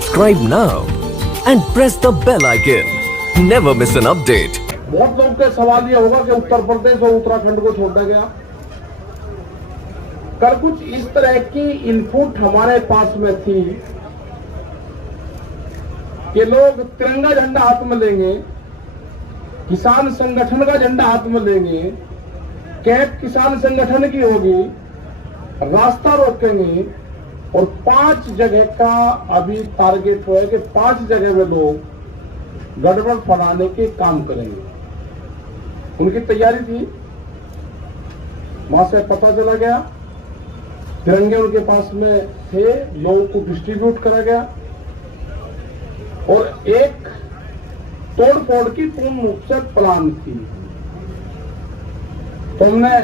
Subscribe now and press the bell icon. Never miss an update. बहुत लोग के सवाल ये होगा कि उत्तर प्रदेश और उत्तराखंड को छोड़ा गया। कल कुछ इस तरह की इनपुट हमारे पास में थी कि लोग तिरंगा झंडा हाथ में लेंगे, किसान संगठन का झंडा हाथ में लेंगे, कैब किसान संगठन की होगी, रास्ता रोकेंगे और 5 जगह का अभी टारगेट है कि 5 जगह में लोग गड़बड़ फैलाने के काम करेंगे। उनकी तैयारी थी, वहां से पता चला गया, तिरंगे उनके पास में थे, लोगों को डिस्ट्रीब्यूट करा गया और एक तोड़ फोड़ की पूर्ण रूप से प्लान थी। तो हमने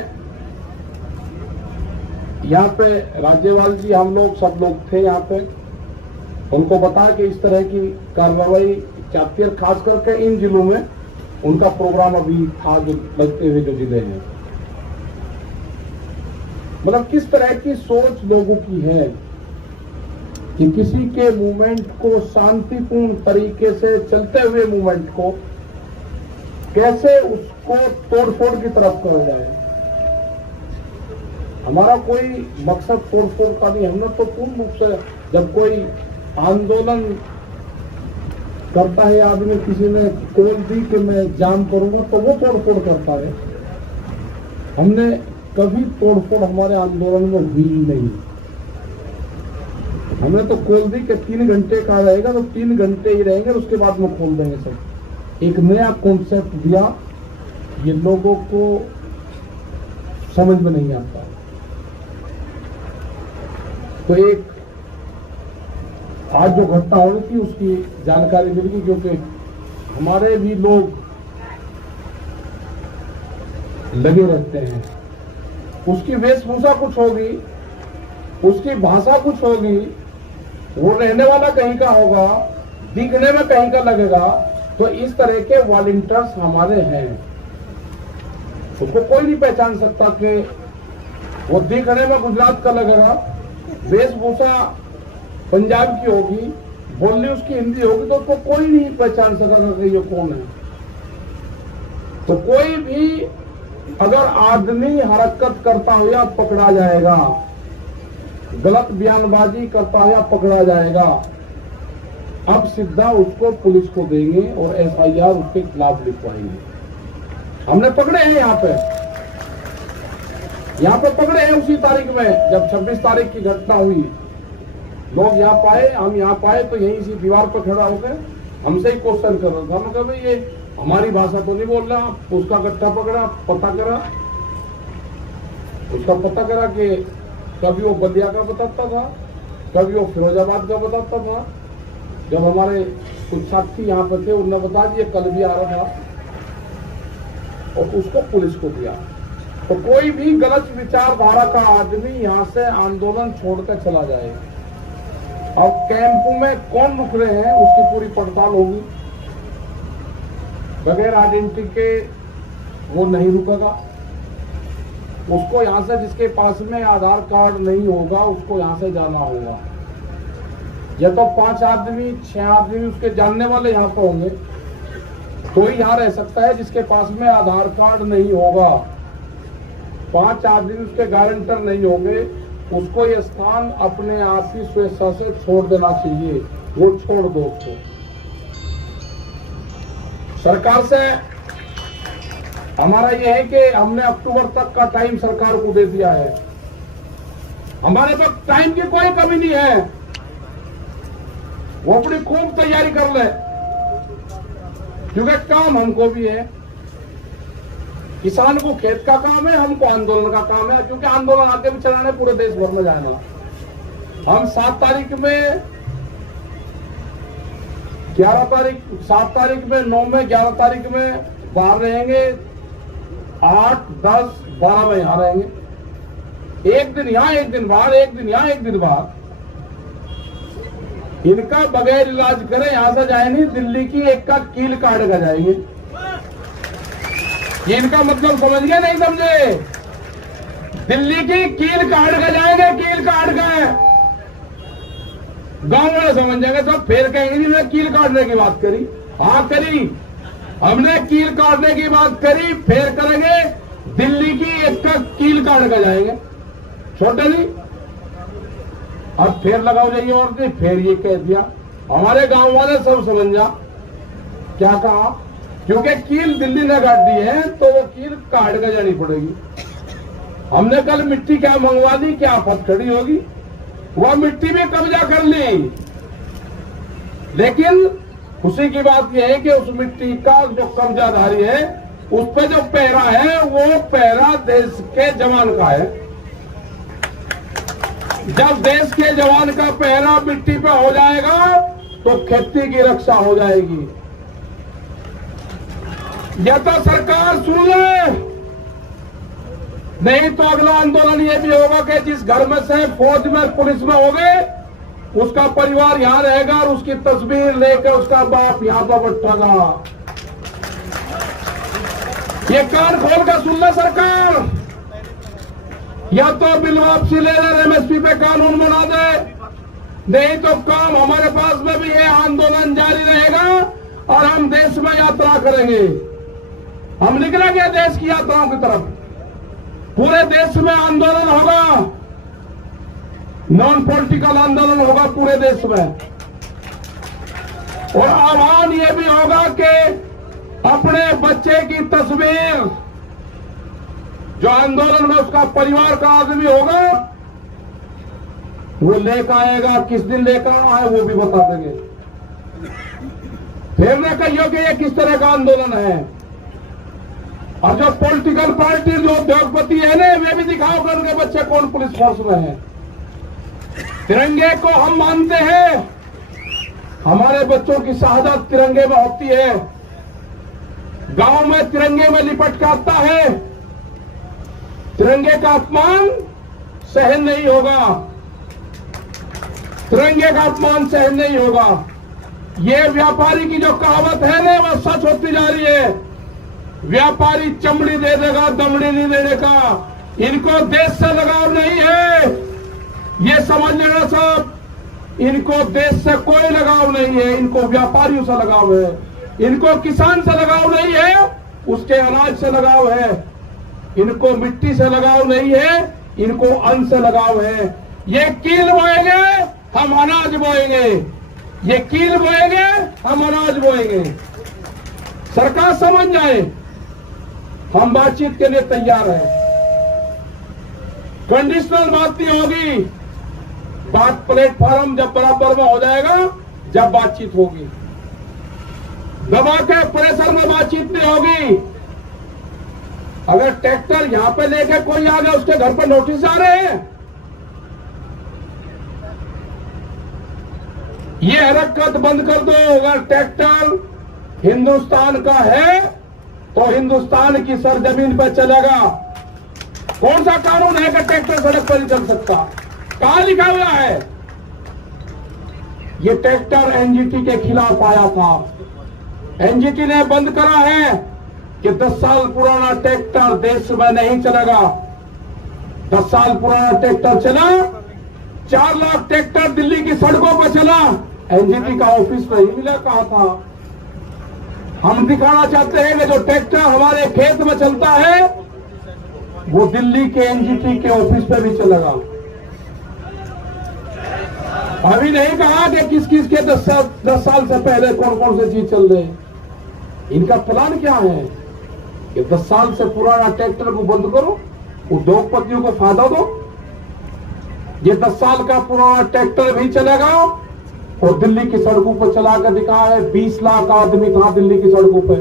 यहाँ पे राज्यपाल जी, हम लोग सब लोग थे यहाँ पे, उनको बताया कि इस तरह की कार्रवाई चाहती है, खास करके इन जिलों में उनका प्रोग्राम अभी था जो लगते हुए जो जिले हैं। मतलब किस तरह की सोच लोगों की है कि किसी के मूवमेंट को शांतिपूर्ण तरीके से चलते हुए मूवमेंट को कैसे उसको तोड़फोड़ की तरफ करा जाए। हमारा कोई मकसद तोड़फोड़ का नहीं। हमने तो पूर्ण रूप से, जब कोई आंदोलन करता है आदमी, किसी ने कॉल दी कि मैं जाम करूंगा, तो वो तोड़फोड़ करता है। हमने कभी तोड़फोड़ हमारे आंदोलन में हुई नहीं। हमने तो खोल दी कि 3 घंटे का रहेगा तो 3 घंटे ही रहेंगे, उसके बाद में खोल देंगे सब। एक नया कॉन्सेप्ट दिया, ये लोगों को समझ में नहीं आता। तो एक आज जो घटना हो रही थी उसकी जानकारी मिल गई, क्योंकि हमारे भी लोग लगे रहते हैं। उसकी वेशभूषा कुछ होगी, उसकी भाषा कुछ होगी, वो रहने वाला कहीं का होगा, दिखने में कहीं का लगेगा। तो इस तरह के वॉलंटियर्स हमारे हैं, उसको कोई नहीं पहचान सकता कि वो दिखने में गुजरात का लगेगा, वेशभूषा पंजाब की होगी, बोलनी उसकी हिंदी होगी, तो उसको कोई नहीं पहचान सकेगा कि ये कौन है। तो कोई भी अगर आदमी हरकत करता हुआ पकड़ा जाएगा, गलत बयानबाजी करता हुआ पकड़ा जाएगा, अब सीधा उसको पुलिस को देंगे और एफआईआर उसके खिलाफ लिखवाएंगे। हमने पकड़े हैं यहाँ पे पकड़े हैं उसी तारीख में, जब 26 तारीख की घटना हुई। लोग यहाँ पाए, हम यहाँ पाए तो यहीं इसी दीवार पर खड़ा होकर हमसे ही क्वेश्चन कर रहा था। हमने कहा भाई ये हमारी भाषा तो नहीं बोल रहा। उसका गट्ठा पकड़ा, पता करा, उसका पता करा कि कभी वो बलिया का बताता था, कभी वो फिरोजाबाद का बताता था। जब हमारे कुछ साथी यहाँ पे थे, उन्होंने बता दिया कल भी आ रहा था, और उसको पुलिस को दिया। तो कोई भी गलत विचारधारा का आदमी यहाँ से आंदोलन छोड़कर चला जाएगा। अब कैंपों में कौन रुक रहे हैं उसकी पूरी पड़ताल होगी। बगैर आइडेंटिटी के वो नहीं रुकेगा। उसको यहाँ से, जिसके पास में आधार कार्ड नहीं होगा, उसको यहाँ से जाना होगा। या तो 5 आदमी 6 आदमी उसके जानने वाले यहाँ पर होंगे तो ही यहाँ रह सकता है। जिसके पास में आधार कार्ड नहीं होगा, 5 आदमी उसके गारंटर नहीं होंगे, उसको ये स्थान अपने आप ही स्वेच्छा से छोड़ देना चाहिए। वो छोड़ दो उसको। सरकार से हमारा ये है कि हमने अक्टूबर तक का टाइम सरकार को दे दिया है। हमारे पास टाइम की कोई कमी नहीं है। वो अपनी खूब तैयारी कर ले, क्योंकि काम हमको भी है। किसान को खेत का काम है, हमको आंदोलन का काम है, क्योंकि आंदोलन आगे भी चलाना है, पूरे देश भर में जाना। हम 7 तारीख में, 11 तारीख, 7 तारीख में, 9 में, 11 तारीख में बाहर रहेंगे, 8, 10, 12 में यहां रहेंगे। एक दिन यहां, एक दिन बाहर, एक दिन यहां, एक दिन बाहर। इनका बगैर इलाज करे यहां से जाए नहीं, दिल्ली की एक का कील काट कर जाएंगे। ये इनका मतलब समझ गए नहीं समझे? दिल्ली की कील काट कर जाएंगे, कील काट कर। गांव वाले समझ जाएंगे तो फिर कहेंगे जी मैं कील काटने की बात करी। हाँ करी, हमने कील काटने की बात करी, फिर करेंगे दिल्ली की एक का कील काट कर जाएंगे, छोटे नहीं। अब फिर लगाओ जाइए और नहीं, फिर ये कह दिया, हमारे गांव वाले सब समझ जा क्या कहा, क्योंकि कील दिल्ली ने काट दी है तो वो कील काट कर जानी पड़ेगी। हमने कल मिट्टी क्या मंगवा दी, क्या आफत खड़ी होगी, वह मिट्टी भी कब्जा कर ली। लेकिन खुशी की बात यह है कि उस मिट्टी का जो कब्जाधारी है, उस पे जो पहरा है वो पहरा देश के जवान का है। जब देश के जवान का पहरा मिट्टी पे हो जाएगा तो खेती की रक्षा हो जाएगी। यह तो सरकार सुन ले, नहीं तो अगला आंदोलन ये भी होगा कि जिस घर में से फौज में पुलिस में हो गए उसका परिवार यहां रहेगा और उसकी तस्वीर लेकर उसका बाप यहां पर बैठेगा। ये कान खोल कर सुन ले सरकार, या तो बिल वापसी ले ले, एमएसपी पे कानून बना दे, नहीं तो काम हमारे पास में भी ये आंदोलन जारी रहेगा और हम देश में यात्रा करेंगे। हम निकलेंगे देश की यात्राओं की तरफ, पूरे देश में आंदोलन होगा, नॉन पॉलिटिकल आंदोलन होगा पूरे देश में। और आह्वान यह भी होगा कि अपने बच्चे की तस्वीर, जो आंदोलन में उसका परिवार का आदमी होगा वो लेकर आएगा, किस दिन लेकर आए वो भी बता देंगे। फिर न कहियो कि ये किस तरह का आंदोलन है। और जो पॉलिटिकल पार्टी जो उद्योगपति है ना, वे भी दिखाओ कि उनके बच्चे कौन पुलिस फोर्स में है। तिरंगे को हम मानते हैं, हमारे बच्चों की शहादत तिरंगे में होती है, गांव में तिरंगे में लिपट कर आता है, तिरंगे का अपमान सहन नहीं होगा, तिरंगे का अपमान सहन नहीं होगा। ये व्यापारी की जो कहावत है ना, वह सच होती जा रही है। व्यापारी चमड़ी दे देगा, दमड़ी नहीं देने का। इनको देश से लगाव नहीं है, ये समझ लेना सब। इनको देश से कोई लगाव नहीं है, इनको व्यापारियों से लगाव है। इनको किसान से लगाव नहीं है, उसके अनाज से लगाव है। इनको मिट्टी से लगाव नहीं है, इनको अन्न से लगाव है। ये कील बोएंगे, हम अनाज बोएंगे, ये कील बोएंगे, हम अनाज बोएंगे। सरकार समझ जाए, हम बातचीत के लिए तैयार हैं। कंडीशनल बात नहीं होगी, बात प्लेटफॉर्म जब बराबर में हो जाएगा, जब बातचीत होगी। दबा के प्रेशर में बातचीत नहीं होगी। अगर ट्रैक्टर यहां पे लेके कोई आ गया, उसके घर पे नोटिस आ रहे हैं, ये हरकत बंद कर दो। अगर ट्रैक्टर हिंदुस्तान का है तो हिंदुस्तान की सरजमीन पर चलेगा। कौन सा कानून है कि ट्रैक्टर सड़क पर नहीं चल सकता? कहां लिखा हुआ है? ये ट्रैक्टर एनजीटी के खिलाफ आया था, एनजीटी ने बंद करा है कि 10 साल पुराना ट्रैक्टर देश में नहीं चलेगा। 10 साल पुराना ट्रैक्टर चला, 4 लाख ट्रैक्टर दिल्ली की सड़कों पर चला, एनजीटी का ऑफिस नहीं मिला। कहा था हम दिखाना चाहते हैं कि जो ट्रैक्टर हमारे खेत में चलता है वो दिल्ली के एनजीटी के ऑफिस पे भी चलेगा। अभी नहीं कहा कि किस किस के 10 साल से पहले कौन कौन से चीज चल रहे। इनका प्लान क्या है कि 10 साल से पुराना ट्रैक्टर को बंद करो, उद्योगपतियों को फायदा दो। ये 10 साल का पुराना ट्रैक्टर भी चलेगा और दिल्ली की सड़कों पर चलाकर दिखा है। 20 लाख आदमी था दिल्ली की सड़कों पर।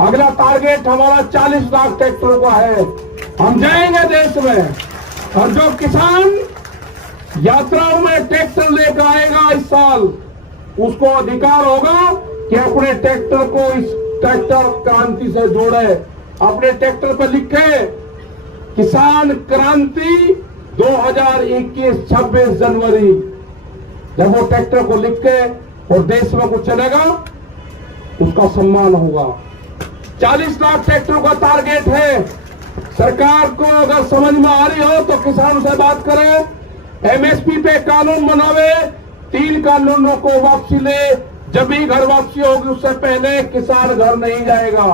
अगला टारगेट हमारा 40 लाख ट्रैक्टरों का है। हम जाएंगे देश में, और जो किसान यात्राओं में ट्रैक्टर लेकर आएगा इस साल, उसको अधिकार होगा कि अपने ट्रैक्टर को इस ट्रैक्टर क्रांति से जोड़े। अपने ट्रैक्टर पर लिखे किसान क्रांति 2021 26 जनवरी। जब वो ट्रैक्टर को लिख के और देश में कुछ चलेगा, उसका सम्मान होगा। 40 लाख ट्रैक्टरों का टारगेट है। सरकार को अगर समझ में आ रही हो तो किसानों से बात करें, एमएसपी पे कानून बनावे, 3 कानूनों को वापसी ले, जब भी घर वापसी होगी उससे पहले किसान घर नहीं जाएगा।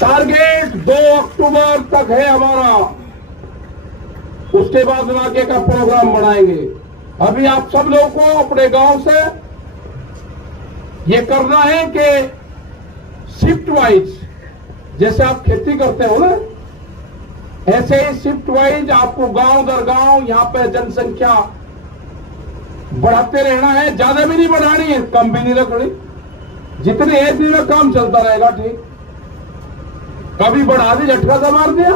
टारगेट 2 अक्टूबर तक है हमारा, उसके बाद आगे का प्रोग्राम बनाएंगे। अभी आप सब लोगों को अपने गांव से ये करना है कि शिफ्ट वाइज, जैसे आप खेती करते हो ना, ऐसे ही शिफ्ट वाइज आपको गांव दर गांव यहाँ पे जनसंख्या बढ़ाते रहना है। ज्यादा भी नहीं बढ़ानी है, कम भी नहीं रखनी, जितने एक दिन में काम चलता रहेगा। ठीक, कभी बढ़ा दी, झटका सा मार दिया,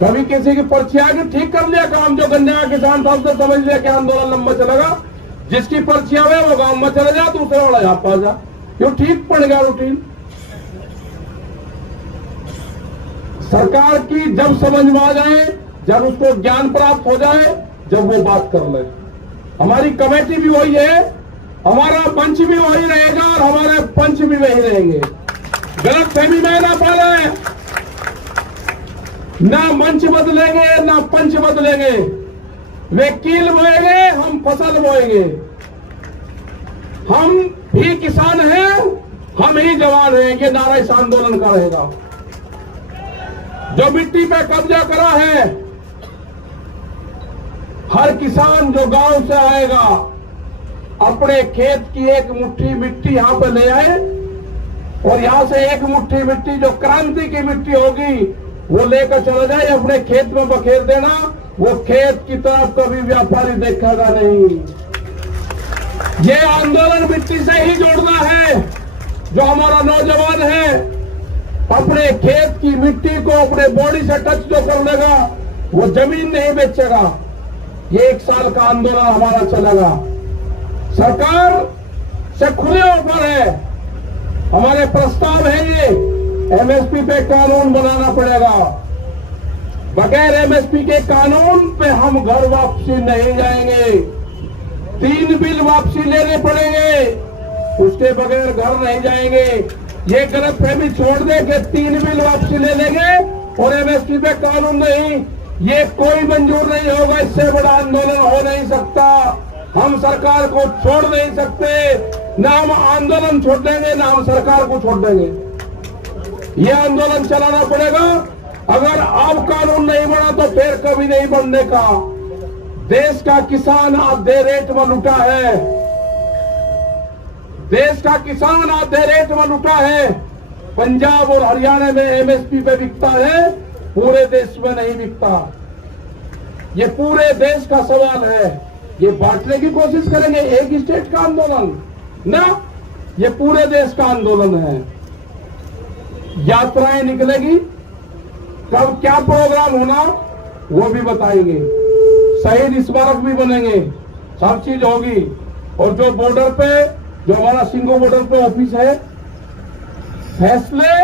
कभी किसी की पर्ची आ गई, ठीक कर लिया काम। जो गन्ने का किसान था उसने समझ लिया कि आंदोलन लंबा चलेगा, जिसकी पर्ची आवे वो गांव में चले जा, दूसरे वाला यहाँ पर जा, क्यों ठीक पड़ गया रूटीन। सरकार की जब समझ में आ जाए, जब उसको ज्ञान प्राप्त हो जाए, जब वो बात कर ले। हमारी कमेटी भी वही है, हमारा मंच भी वही रहेगा और हमारे पंच भी वही रहेंगे। गलत फहमी में ना पाले, ना मंच बदलेंगे ना पंच बदलेंगे। वे कील बोएंगे, हम फसल बोएंगे। हम भी किसान हैं, हम ही जवान हैं, ये नारा इस आंदोलन का रहेगा। जो मिट्टी पे कब्जा करा है, हर किसान जो गांव से आएगा अपने खेत की एक मुट्ठी मिट्टी यहां पर ले आए और यहां से एक मुट्ठी मिट्टी जो क्रांति की मिट्टी होगी वो लेकर चला जाए, अपने खेत में बखेर देना। वो खेत की तरफ कभी व्यापारी देखेगा नहीं। ये आंदोलन मिट्टी से ही जोड़ना है। जो हमारा नौजवान है अपने खेत की मिट्टी को अपने बॉडी से टच जो कर लेगा वो जमीन नहीं बेचेगा। ये 1 साल का आंदोलन हमारा चलेगा। सरकार से खुले ऑफर है, हमारे प्रस्ताव है ये एमएसपी पे कानून बनाना पड़ेगा। बगैर एमएसपी के कानून पे हम घर वापसी नहीं जाएंगे। 3 बिल वापसी लेने पड़ेंगे, उसके बगैर घर नहीं जाएंगे। ये गलतफहमी छोड़ दे कि 3 बिल वापसी ले लेंगे और एमएसपी पे कानून नहीं, ये कोई मंजूर नहीं होगा। इससे बड़ा आंदोलन हो नहीं सकता। हम सरकार को छोड़ नहीं सकते, ना हम आंदोलन छोड़ देंगे ना हम सरकार को छोड़ देंगे। ये आंदोलन चलाना पड़ेगा। अगर अब कानून नहीं बना तो फिर कभी नहीं बनने का। देश का किसान आधे रेट में लुटा है, देश का किसान आधे रेट में लुटा है। पंजाब और हरियाणा में एमएसपी पे बिकता है, पूरे देश में नहीं बिकता। ये पूरे देश का सवाल है। ये बांटने की कोशिश करेंगे एक स्टेट का आंदोलन ना, ये पूरे देश का आंदोलन है। यात्राएं निकलेगी, कब क्या प्रोग्राम होना वो भी बताएंगे। शहीद स्मारक भी बनेंगे, सब चीज होगी। और जो बॉर्डर पे, जो हमारा सिंगो बॉर्डर पे ऑफिस है, फैसले,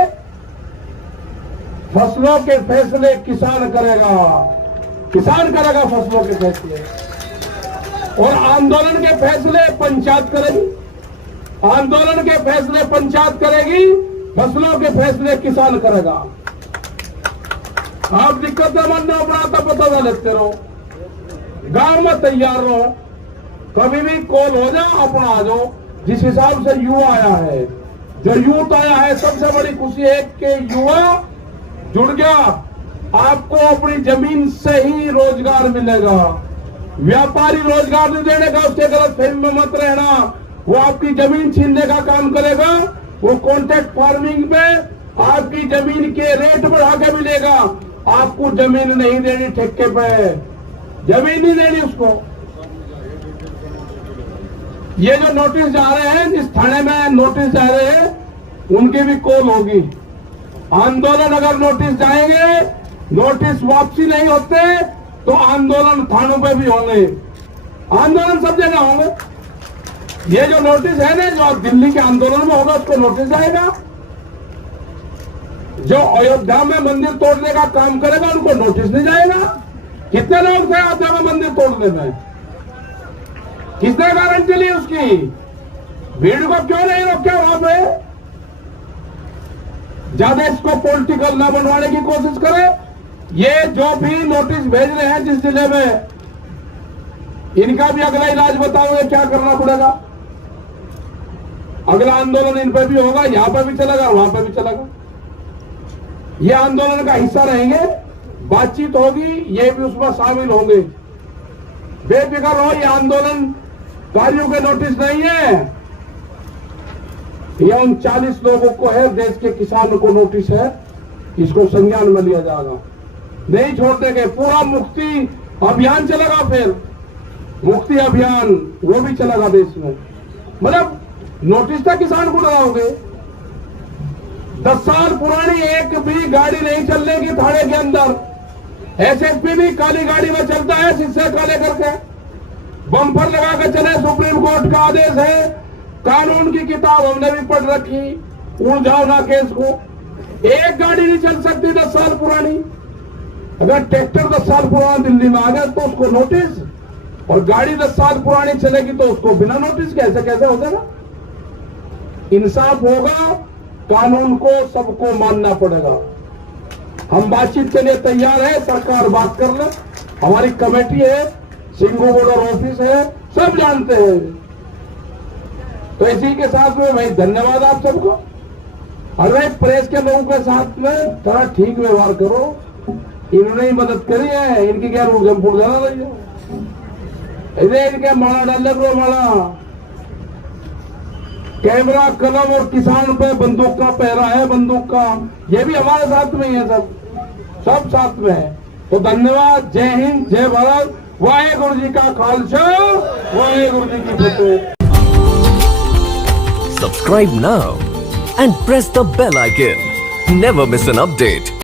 फसलों के फैसले किसान करेगा, किसान करेगा फसलों के फैसले। और आंदोलन के फैसले पंचायत करेगी, आंदोलन के फैसले पंचायत करेगी, फसलों के फैसले किसान करेगा। आप दिक्कत मन अपना पता लेते रहो, गांव में तैयार रहो, कभी भी कॉल हो जाओ, अपना आ जाओ। जिस हिसाब से युवा आया है, जो यूथ आया है, सबसे बड़ी खुशी है कि युवा जुड़ गया। आपको अपनी जमीन से ही रोजगार मिलेगा। व्यापारी रोजगार नहीं देने का, उसके गलत फहमी में मत रहना। वो आपकी जमीन छीनने का काम करेगा। वो कॉन्ट्रैक्ट फार्मिंग में आपकी जमीन के रेट बढ़ा के मिलेगा। आपको जमीन नहीं देनी, ठेके पे जमीन नहीं देनी उसको। ये जो नोटिस जा रहे हैं, जिस थाने में नोटिस जा रहे हैं, उनकी भी कॉल होगी। आंदोलन अगर नोटिस जाएंगे, नोटिस वापसी नहीं होते तो आंदोलन थानों पे भी होंगे। आंदोलन सब जगह होंगे। ये जो नोटिस है ना, जो दिल्ली के आंदोलन में होगा उसको नोटिस जाएगा। जो अयोध्या में मंदिर तोड़ने का काम करेगा उनको नोटिस नहीं जाएगा। कितने लोग थे अयोध्या में मंदिर तोड़ने में? किसने गारंटी ली उसकी? भीड़ को क्यों नहीं रोका वहां पे? ज्यादा इसको पॉलिटिकल ना बनवाने की कोशिश करें। ये जो भी नोटिस भेज रहे हैं जिस जिले में, इनका भी अगला इलाज बताओगे क्या करना पड़ेगा। अगला आंदोलन इन पर भी होगा, यहां पर भी चलेगा, वहां पर भी चलेगा। ये आंदोलन का हिस्सा रहेंगे, बातचीत होगी, ये भी उसमें शामिल होंगे। बेफिक्र हो, ये आंदोलन कार्यों के नोटिस नहीं है, ये उन 40 लोगों को है, देश के किसानों को नोटिस है। इसको संज्ञान में लिया जाएगा, नहीं छोड़ देंगे। पूरा मुक्ति अभियान चलेगा, फिर मुक्ति अभियान वो भी चलेगा देश में। मतलब नोटिस था किसान को लगाओगे। 10 साल पुरानी एक भी गाड़ी नहीं चलने की थाने के अंदर। एसएसपी भी काली गाड़ी में चलता है, शीशे काले करके बम्पर लगा के चले। सुप्रीम कोर्ट का आदेश है, कानून की किताब हमने भी पढ़ रखी, उलझाओ ना केस को। एक गाड़ी नहीं चल सकती 10 साल पुरानी। अगर ट्रैक्टर 10 साल पुराना दिल्ली में आ गया तो उसको नोटिस, और गाड़ी 10 साल पुरानी चलेगी तो उसको बिना नोटिस के। ऐसे कैसे हो जाएगा? इंसाफ होगा, कानून को सबको मानना पड़ेगा। हम बातचीत के लिए तैयार है, सरकार बात कर ले, हमारी कमेटी है, सिंघू बॉर्डर ऑफिस है, सब जानते हैं। तो इसी के साथ में भाई धन्यवाद आप सबको। और भाई प्रेस के लोगों के साथ में थोड़ा ठीक व्यवहार करो, इन्होंने ही मदद करी है, इनकी क्या रूल जमपुर जाना रही है, इनके माला डालने को माला। कैमरा, कलम और किसान पे बंदूक का पहरा है, बंदूक का। ये भी हमारे साथ में ही है, सब साथ में है। तो धन्यवाद, जय हिंद, जय भारत, वाहेगुरु जी का खालसा, वाहेगुरु जी की फतेह। Subscribe now and press the bell icon. Never miss an update.